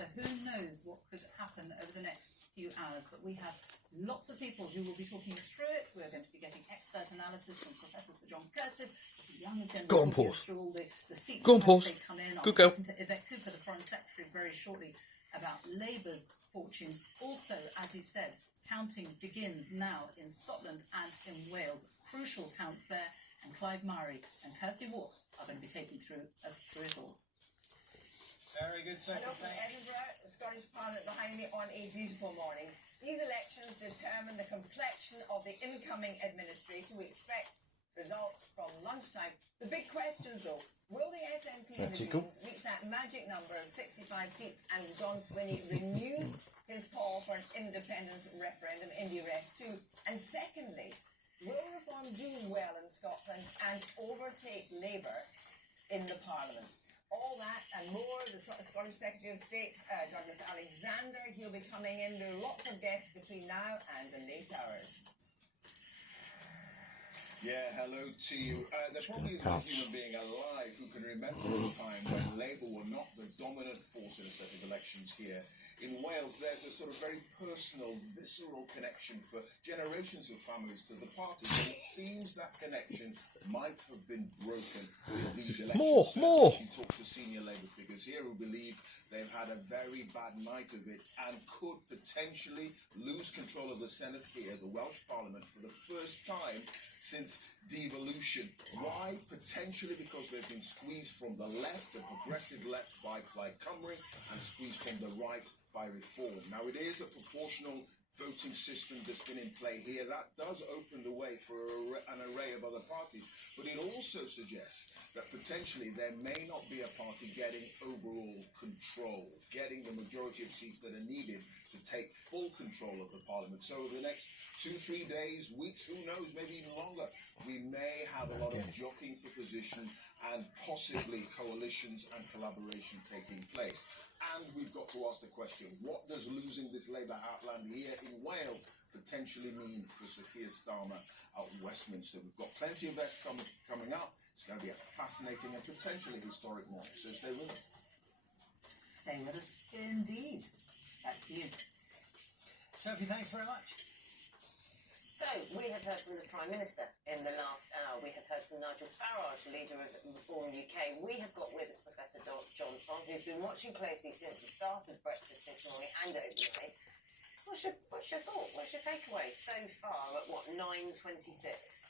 So who knows what could happen over the next few hours, but we have lots of people who will be talking through it. We're going to be getting expert analysis from Professor Sir John Curtis. Young is going to be talking through all the sequences as they come in. Good girl. I'm talking to Yvette Cooper, the Foreign Secretary, very shortly about Labour's fortunes. Also, as he said, counting begins now in Scotland and in Wales. Crucial counts there, and Clive Murray and Kirsty Walk are going to be taking us through it all. Very good, sir. Hello from Edinburgh, the Scottish Parliament behind me on a beautiful morning. These elections determine the complexion of the incoming administration. We expect results from lunchtime. The big questions, though, will the SNP and the Greens reach that magic number of 65 seats and John Swinney renew his call for an independence referendum, IndyRef 2? And secondly, will Reform do well in Scotland and overtake Labour in the Parliament? All that and more, the Scottish Secretary of State, Douglas Alexander, he'll be coming in. There are lots of guests between now and the late hours. Yeah, hello to you. There probably isn't a human being alive who can remember a time when Labour were not the dominant force in a set of elections here. In Wales, there's a sort of very personal, visceral connection for generations of families to the party, and it seems that connection might have been broken in these elections. More. You talk to senior Labour figures here who believe they've had a very bad night of it and could potentially lose control of the Senate here, the Welsh Parliament, for the first time since devolution. Why? Potentially because they've been squeezed from the left, the progressive left, by Plaid Cymru, and squeezed from the right by Reform. Now, it is a proportional voting system that's been in play here. That does open the way for an array of other parties, but it also suggests that potentially there may not be a party getting overall control, getting the majority of seats that are needed to take full control of the Parliament. So over the next 2-3 days, weeks, who knows, maybe even longer, we may have a lot of jockeying for position and possibly coalitions and collaboration taking place. And we've got to ask the question, what does losing this Labour heartland here in Wales potentially mean for Sir Keir Starmer at Westminster? We've got plenty of this coming up. It's going to be a fascinating and potentially historic morning, so stay with us. Stay with us indeed. Back to you. Sophie, thanks very much. So, we have heard from the Prime Minister in the last hour. We have heard from Nigel Farage, leader of Reform UK. We have got with us Professor John Tom, who's been watching closely since the start of breakfast this morning and overnight. What's your thought? What's your takeaway so far at, 9:26?